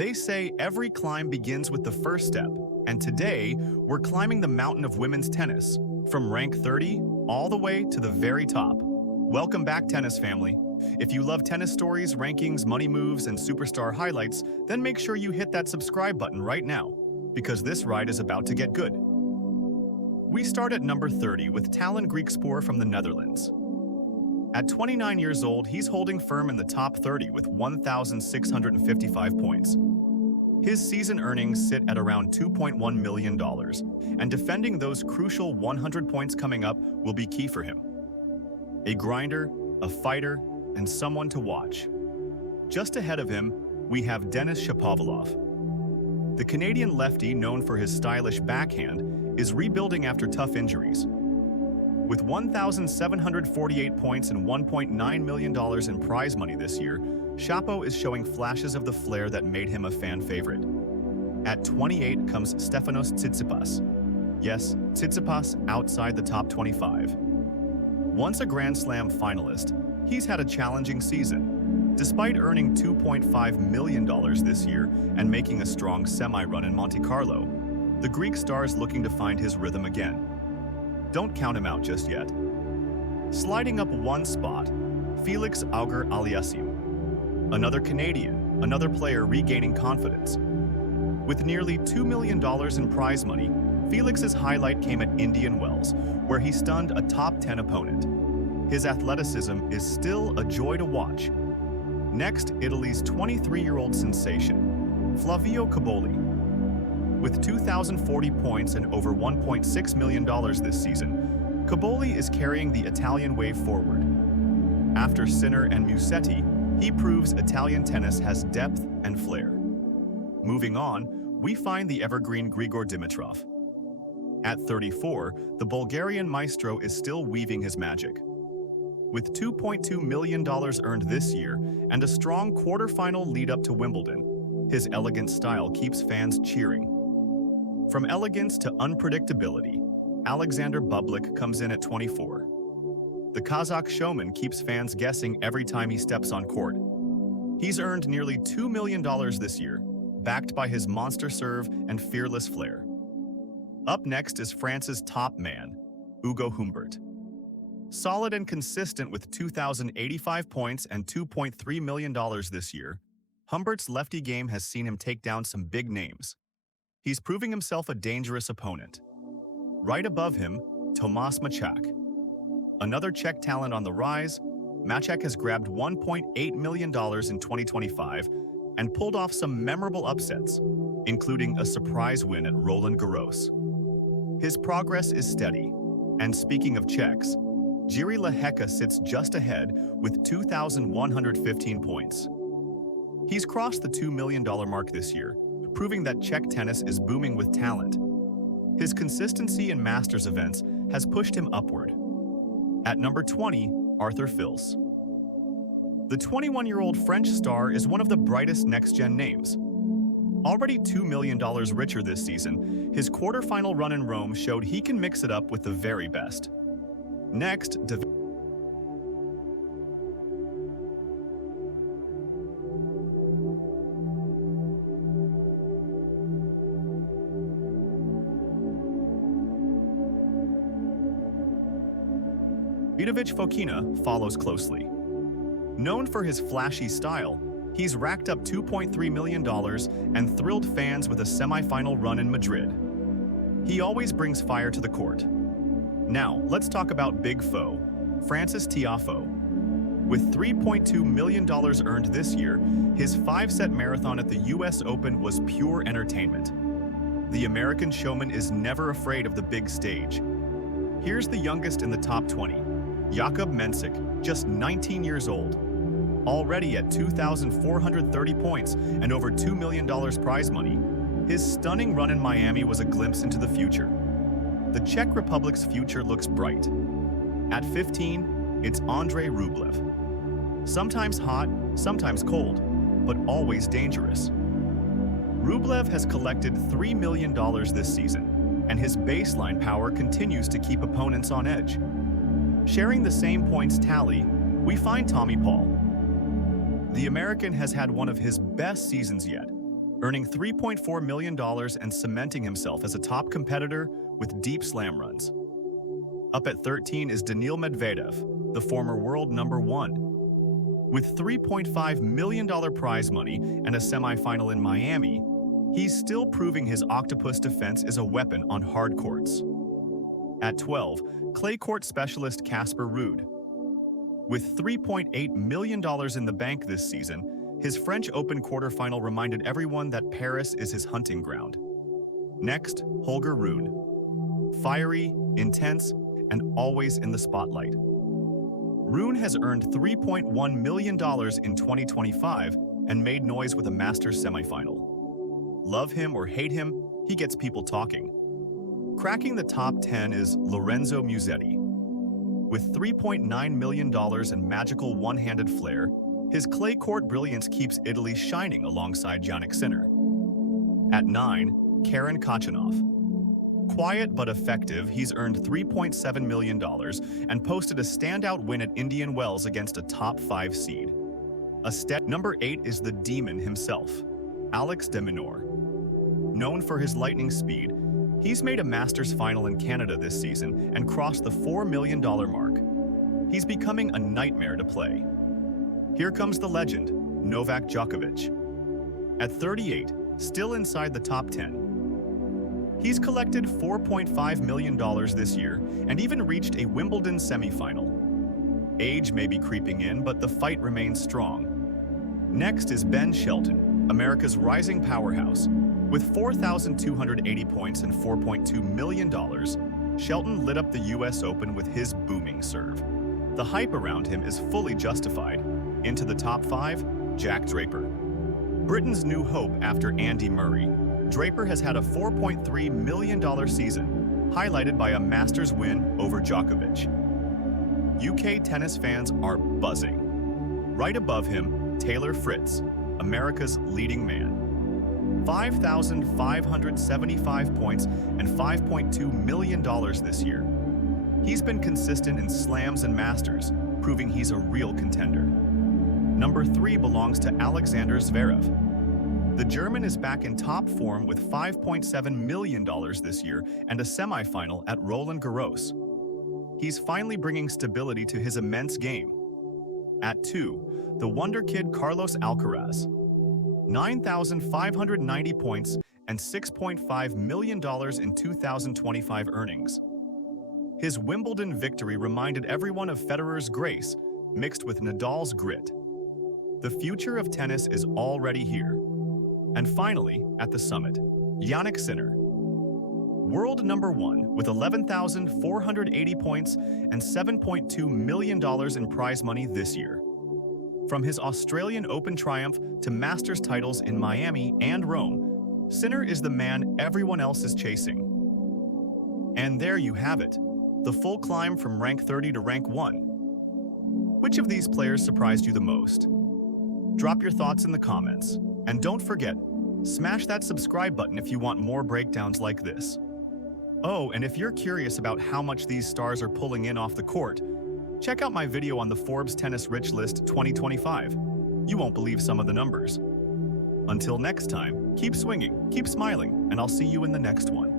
They say every climb begins with the first step, and today we're climbing the mountain of women's tennis, from rank 30 all the way to the very top. Welcome back, tennis family. If you love tennis stories, rankings, money moves, and superstar highlights, then make sure you hit that subscribe button right now, because this ride is about to get good. We start at number 30 with Tallon Griekspoor from the Netherlands. At 29 years old, he's holding firm in the top 30 with 1,655 points. His season earnings sit at around $2.1 million, and defending those crucial 100 points coming up will be key for him. A grinder, a fighter, and someone to watch. Just ahead of him, we have Denis Shapovalov. The Canadian lefty, known for his stylish backhand, is rebuilding after tough injuries. With 1,748 points and $1.9 million in prize money this year, Shapo is showing flashes of the flair that made him a fan favorite. At 28 comes Stefanos Tsitsipas. Yes, Tsitsipas outside the top 25. Once a Grand Slam finalist, he's had a challenging season. Despite earning $2.5 million this year and making a strong semi-run in Monte Carlo, the Greek star's looking to find his rhythm again. Don't count him out just yet. Sliding up one spot, Felix Auger-Aliassime. Another Canadian, another player regaining confidence. With nearly $2 million in prize money, Felix's highlight came at Indian Wells, where he stunned a top 10 opponent. His athleticism is still a joy to watch. Next, Italy's 23-year-old sensation, Flavio Cobolli. With 2,040 points and over $1.6 million this season, Cobolli is carrying the Italian wave forward. After Sinner and Musetti, he proves Italian tennis has depth and flair. Moving on, we find the evergreen Grigor Dimitrov. At 34, the Bulgarian maestro is still weaving his magic. With $2.2 million earned this year and a strong quarterfinal lead up to Wimbledon, his elegant style keeps fans cheering. From elegance to unpredictability, Alexander Bublik comes in at 24. The Kazakh showman keeps fans guessing every time he steps on court. He's earned nearly $2 million this year, backed by his monster serve and fearless flair. Up next is France's top man, Ugo Humbert. Solid and consistent with 2,085 points and $2.3 million this year, Humbert's lefty game has seen him take down some big names. He's proving himself a dangerous opponent. Right above him, Tomas Machak. Another Czech talent on the rise, Machak has grabbed $1.8 million in 2025 and pulled off some memorable upsets, including a surprise win at Roland Garros. His progress is steady, and speaking of Czechs, Jiří Lehecka sits just ahead with 2,115 points. He's crossed the $2 million mark this year, proving that Czech tennis is booming with talent. His consistency in Masters events has pushed him upward. At number 20, Arthur Fils. The 21-year-old French star is one of the brightest next-gen names. Already $2 million richer this season, his quarterfinal run in Rome showed he can mix it up with the very best. Next, Davidovich Fokina follows closely. Known for his flashy style, he's racked up $2.3 million and thrilled fans with a semifinal run in Madrid. He always brings fire to the court. Now, let's talk about Big Foe, Frances Tiafoe. With $3.2 million earned this year, his 5-set marathon at the US Open was pure entertainment. The American showman is never afraid of the big stage. Here's the youngest in the top 20, Jakub Mensik, just 19 years old. Already at 2,430 points and over $2 million prize money, his stunning run in Miami was a glimpse into the future. The Czech Republic's future looks bright. At 15, it's Andrei Rublev. Sometimes hot, sometimes cold, but always dangerous. Rublev has collected $3 million this season, and his baseline power continues to keep opponents on edge. Sharing the same points tally, we find Tommy Paul. The American has had one of his best seasons yet. earning $3.4 million and cementing himself as a top competitor with deep slam runs. Up at 13 is Daniil Medvedev, the former world number 1. With $3.5 million prize money and a semifinal in Miami, he's still proving his octopus defense is a weapon on hard courts. At 12, clay court specialist Casper Ruud. With $3.8 million in the bank this season, his French Open quarterfinal reminded everyone that Paris is his hunting ground. Next, Holger Rune. Fiery, intense, and always in the spotlight. Rune has earned $3.1 million in 2025 and made noise with a Masters semifinal. Love him or hate him, he gets people talking. Cracking the top 10 is Lorenzo Musetti. With $3.9 million and magical one-handed flair, his clay court brilliance keeps Italy shining alongside Jannik Sinner. At 9, Karen Khachanov. Quiet but effective, he's earned $3.7 million and posted a standout win at Indian Wells against a top 5 seed. Number 8 is the demon himself, Alex de Minaur. Known for his lightning speed, he's made a Masters final in Canada this season and crossed the $4 million mark. He's becoming a nightmare to play. Here comes the legend, Novak Djokovic. At 38, still inside the top 10. He's collected $4.5 million this year and even reached a Wimbledon semifinal. Age may be creeping in, but the fight remains strong. Next is Ben Shelton, America's rising powerhouse. With 4,280 points and $4.2 million, Shelton lit up the US Open with his booming serve. The hype around him is fully justified. Into the top 5, Jack Draper. Britain's new hope after Andy Murray, Draper has had a $4.3 million season, highlighted by a Masters win over Djokovic. UK tennis fans are buzzing. Right above him, Taylor Fritz, America's leading man. 5,575 points and $5.2 million this year. He's been consistent in slams and Masters, proving he's a real contender. Number 3 belongs to Alexander Zverev. The German is back in top form with $5.7 million this year and a semifinal at Roland Garros. He's finally bringing stability to his immense game. At 2, the wonder kid Carlos Alcaraz. 9,590 points and $6.5 million in 2025 earnings. His Wimbledon victory reminded everyone of Federer's grace, mixed with Nadal's grit. The future of tennis is already here. And finally, at the summit, Jannik Sinner. World number 1 with 11,480 points and $7.2 million in prize money this year. From his Australian Open triumph to Masters titles in Miami and Rome, Sinner is the man everyone else is chasing. And there you have it, the full climb from rank 30 to rank 1. Which of these players surprised you the most? Drop your thoughts in the comments. And don't forget, smash that subscribe button if you want more breakdowns like this. Oh, and if you're curious about how much these stars are pulling in off the court, check out my video on the Forbes Tennis Rich List 2025. You won't believe some of the numbers. Until next time, keep swinging, keep smiling, and I'll see you in the next one.